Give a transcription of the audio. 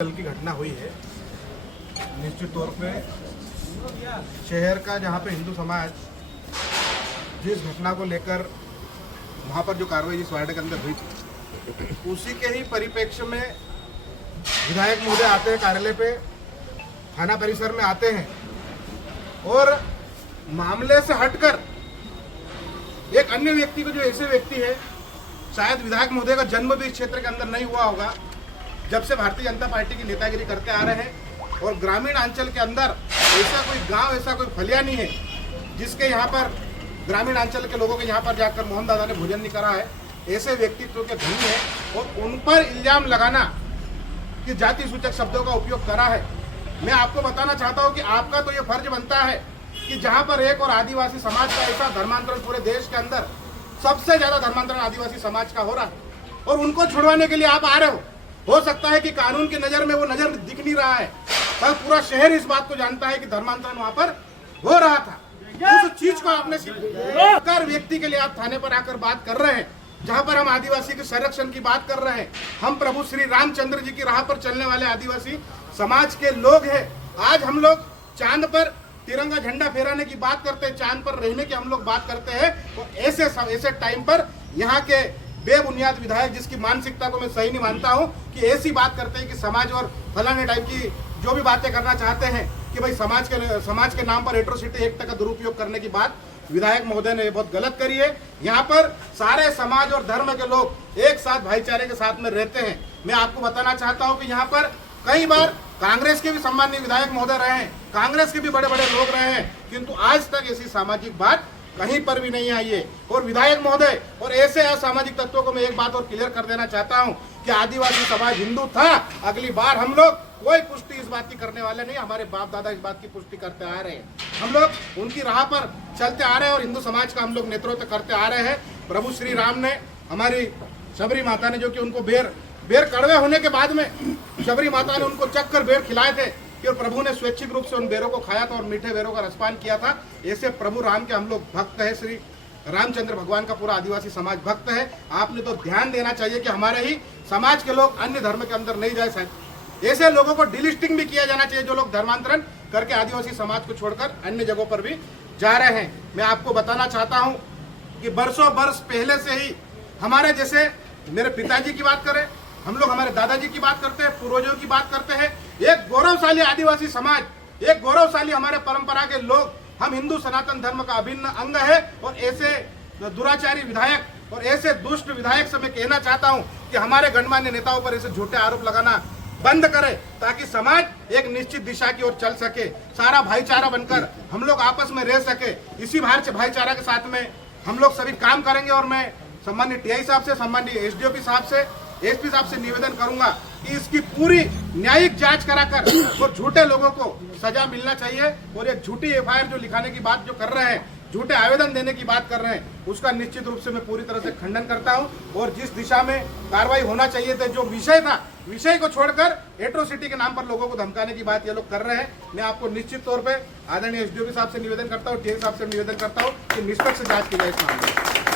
कल की घटना हुई है। निश्चित तौर पे शहर का जहाँ पे हिंदू समाज जिस घटना को लेकर वहाँ पर जो कार्रवाई जिस वार्ड के अंदर हुई थी, उसी के ही परिप्रेक्ष्य में विधायक महोदय आते हैं कार्यालय पे, थाना परिसर में आते हैं और मामले से हटकर एक अन्य व्यक्ति को, जो ऐसे व्यक्ति है, शायद विधायक महोदय का जन्म भी इस क्षेत्र के अंदर नहीं हुआ होगा, जब से भारतीय जनता पार्टी की नेतागिरी करते आ रहे हैं और ग्रामीण अंचल के अंदर ऐसा कोई गांव, ऐसा कोई फलिया नहीं है जिसके यहाँ पर ग्रामीण अंचल के लोगों के यहाँ पर जाकर मोहन दादा ने भोजन नहीं करा है। ऐसे व्यक्तित्व के धनी है और उन पर इल्जाम लगाना कि जाति सूचक शब्दों का उपयोग करा है। मैं आपको बताना चाहता हूँ कि आपका तो ये फर्ज बनता है कि जहाँ पर एक और आदिवासी समाज का ऐसा धर्मांतरण पूरे देश के अंदर सबसे ज्यादा धर्मांतरण आदिवासी समाज का हो रहा है और उनको छुड़वाने के लिए आप आ रहे हो सकता है कि कानून की नजर में वो नजर दिख नहीं रहा है, पर पूरा शहर इस बात को जानता है कि धर्मांतरण वहां पर हो रहा था। उस चीज को आपने सरकार व्यक्ति के लिए आप थाने पर आकर बात कर रहे हैं, जहां पर हम आदिवासी के संरक्षण की बात कर रहे हैं। हम प्रभु श्री रामचंद्र जी की राह पर चलने वाले आदिवासी समाज के लोग हैं। आज हम लोग चांद पर तिरंगा झंडा फहराने की बात करते हैं, चांद पर रहने की हम लोग बात करते हैं, और ऐसे टाइम पर यहाँ के बेबुनियाद विधायक, जिसकी मानसिकता को मैं सही नहीं मानता हूं, कि ऐसी बात करते हैं कि समाज और फलाने टाइप की जो भी बातें करना चाहते हैं कि भाई समाज के नाम पर एट्रोसिटी एक्ट का दुरुपयोग करने की बात विधायक महोदय ने बहुत गलत करी है। यहाँ पर सारे समाज और धर्म के लोग एक साथ भाईचारे के साथ में रहते हैं। मैं आपको बताना चाहता हूँ कि यहाँ पर कई बार कांग्रेस के भी सम्मानीय विधायक महोदय रहे हैं, कांग्रेस के भी बड़े बड़े लोग रहे हैं, किंतु आज तक ऐसी सामाजिक बात कहीं पर भी नहीं आई है। और विधायक महोदय और ऐसे असामाजिक तत्वों को मैं एक बात और क्लियर कर देना चाहता हूं कि आदिवासी समाज हिंदू था, अगली बार हम लोग कोई पुष्टि इस बात की करने वाले नहीं। हमारे बाप दादा इस बात की पुष्टि करते आ रहे हैं, हम लोग उनकी राह पर चलते आ रहे हैं और हिंदू समाज का हम लोग नेतृत्व करते आ रहे हैं। प्रभु श्री राम ने, हमारी शबरी माता ने, जो कि उनको बेर कड़वे होने के बाद में शबरी माता ने उनको चक्कर बेर खिलाए थे कि प्रभु ने स्वैच्छिक रूप से उन बेरों को खाया था और मीठे बेरों का रसपान किया था। ऐसे प्रभु राम के हम लोग भक्त है, श्री रामचंद्र भगवान का पूरा आदिवासी समाज भक्त है। आपने तो ध्यान देना चाहिए कि हमारे ही समाज के लोग अन्य धर्म के अंदर नहीं जाए। शायद ऐसे लोगों को डिलिस्टिंग भी किया जाना चाहिए जो लोग धर्मांतरण करके आदिवासी समाज को छोड़कर अन्य जगहों पर भी जा रहे हैं। मैं आपको बताना चाहता हूँ कि बरसों बरस पहले से ही हमारे, जैसे मेरे पिताजी की बात करें, हम लोग हमारे दादाजी की बात करते हैं, पूर्वजों की बात करते हैं, एक गौरवशाली आदिवासी समाज, एक गौरवशाली हमारे परंपरा के लोग, हम हिंदू सनातन धर्म का अभिन्न अंग है। और ऐसे दुराचारी विधायक और ऐसे दुष्ट विधायक से मैं कहना चाहता हूं कि हमारे गणमान्य नेताओं पर ऐसे झूठे आरोप लगाना बंद करे, ताकि समाज एक निश्चित दिशा की ओर चल सके, सारा भाईचारा बनकर हम लोग आपस में रह सके। इसी भाईचारा के साथ में हम लोग सभी काम करेंगे। और मैं सम्मान्य टीआई साहब से, सम्मान्य एसडीओपी साहब से, एसपी साहब से निवेदन करूंगा कि इसकी पूरी न्यायिक जांच कराकर वो झूठे लोगों को सजा मिलना चाहिए। और एक झूठी एफआईआर जो लिखाने की बात जो कर रहे हैं, झूठे आवेदन देने की बात कर रहे हैं, उसका निश्चित रूप से मैं पूरी तरह से खंडन करता हूं। और जिस दिशा में कार्रवाई होना चाहिए था, जो विषय था, विषय को छोड़कर एट्रोसिटी के नाम पर लोगों को धमकाने की बात ये लोग कर रहे हैं। मैं आपको निश्चित तौर पर आदरणीय एसडीओपी साहब से निवेदन करता हूँ, टीआई साहब से निवेदन करता हूँ कि निष्पक्ष जाँच की जाए इस मामले में।